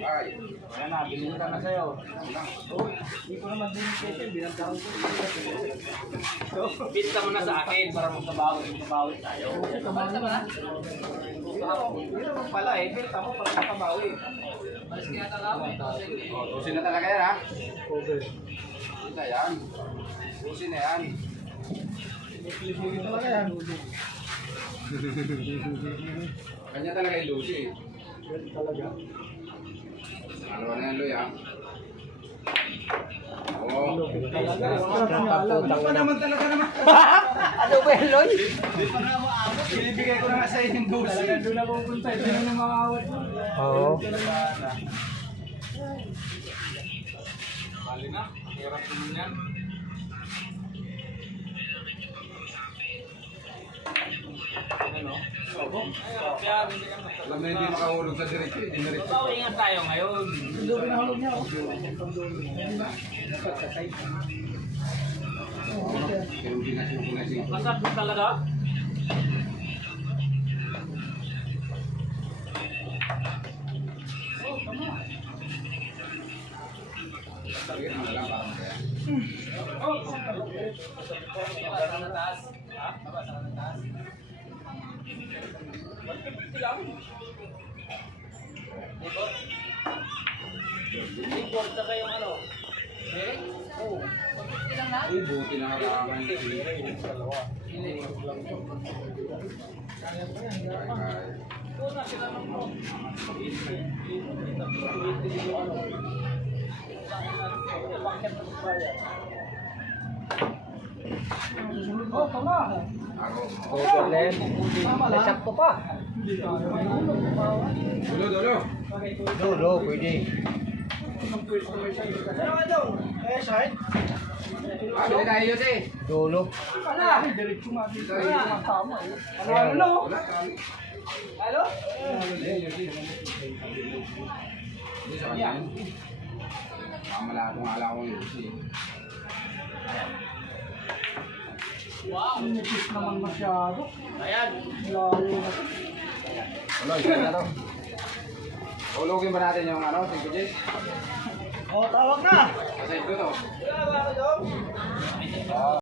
Ay. Ayan na, binigyan na sa'yo. Hindi ko naman din kasi binantahan ko. Binta mo na sa akin para magkabawi tayo. Kabalta ba na? Hindi naman pala eh. Binta mo para makabawi. Malis kaya talaga. Tusin na talaga yan ha. Okay. Ito yan. Tusin na yan. Bibigyan talaga yan. Kanya talaga yung lusi. Talaga. Ano na yan, Loy ha? Oo. Talaga. Pa naman talaga naman. Ano ba yan, Lloyd? Di pa na maabot. Binibigay ko na nga sa inyong dosi. Talaga doon ako pupunta. Ito na nang makakawat mo. Oo. Bali na. Hirap naman yan. Ano? Alam na hindi makahulog sa diretso. Diniretso. So, ingat tayo ngayon. Doon na hulog niya. Pero Masarap mo talaga? Target mo na lang para masaya. Baba na taas. Ha? Baba na taas. Ikot? Ikot sa kayong ano? Eh? Oo. Uy, buti na harangan. Una sila ng mo. Oh, tama. Ako. Overland. Tama lang. Sakto pa. Dulo, dulo. Dulo, pwede. Ano ka daw? Eh, side? Ah, bili tayo yun eh. Dulo. Wala. Diretso nga dito. Tama eh. Ano? Wala, kami. Hello? Hindi sa kanya. Mamala kung ala ko yun. Wow. Nipis naman masyado. Ayan. Layo na to. Wala, isa na to. Ulogin ba natin yung ano, 5 Gs? Oh, tawag na. Kasi ito to. Wala ba ako daw?